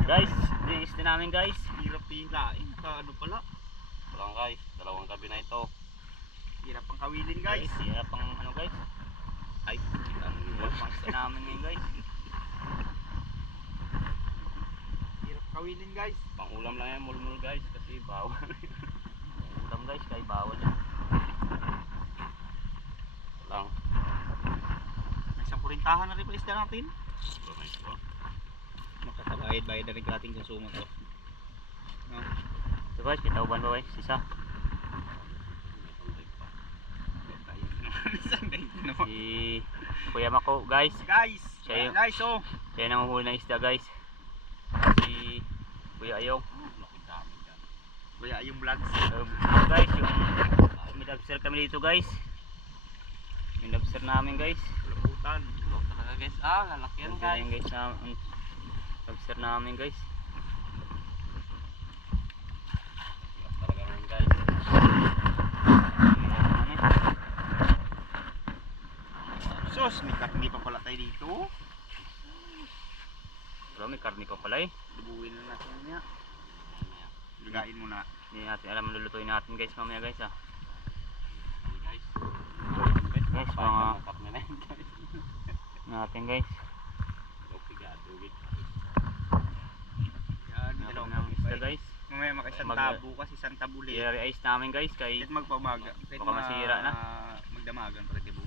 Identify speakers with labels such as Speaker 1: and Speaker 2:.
Speaker 1: Guys, yung isda namin guys.
Speaker 2: Hirap hilain. Ano pala?
Speaker 1: Walang guys, dalawang gabi na ito.
Speaker 2: Hirap pang kawilin guys.
Speaker 1: Hirap pang ano guys. Ay, hirap pang isda namin ngayon guys.
Speaker 2: Hirap kawilin guys.
Speaker 1: Pang ulam lang yan, mulmul guys. Kasi bawal. Ulam guys, kaya bawal yan. Walang.
Speaker 2: May isang kurintahan na rin pala isda natin. Makatabayad-bayad na rin ating konsumo to. No?
Speaker 1: So guys, kitauban ba guys? Sisa. Si Kuya Mako guys.
Speaker 2: Guys,
Speaker 1: Siya
Speaker 2: guys oh.
Speaker 1: Kaya nanguhuli ng isda guys. Si Kuya Ayong.
Speaker 2: Kuya yung vlogs.
Speaker 1: Guys, yung may lobster kami dito guys. Yung lobster namin guys.
Speaker 2: Lambutan.
Speaker 3: Talaga guys, lalaki yan guys.
Speaker 1: Yung guys na lobster namin guys. Talaga naman guys.
Speaker 2: Sos, may karni pa pala tayo dito.
Speaker 1: Pero may karni pa pala eh.
Speaker 2: Lubuin na natin niya. Lugain muna.
Speaker 1: Hindi natin alam lulutuin natin guys mamaya guys ah.
Speaker 3: Guys,
Speaker 1: Guys, mga natin guys.
Speaker 2: Yan,
Speaker 1: Natin ng isda guys.
Speaker 2: Mamaya makisang tabo kasi isang tabuli.
Speaker 1: I-ice namin guys kay
Speaker 2: Kahit magpamaga. Kahit
Speaker 1: baka masira na.
Speaker 2: magdamagan. Pwede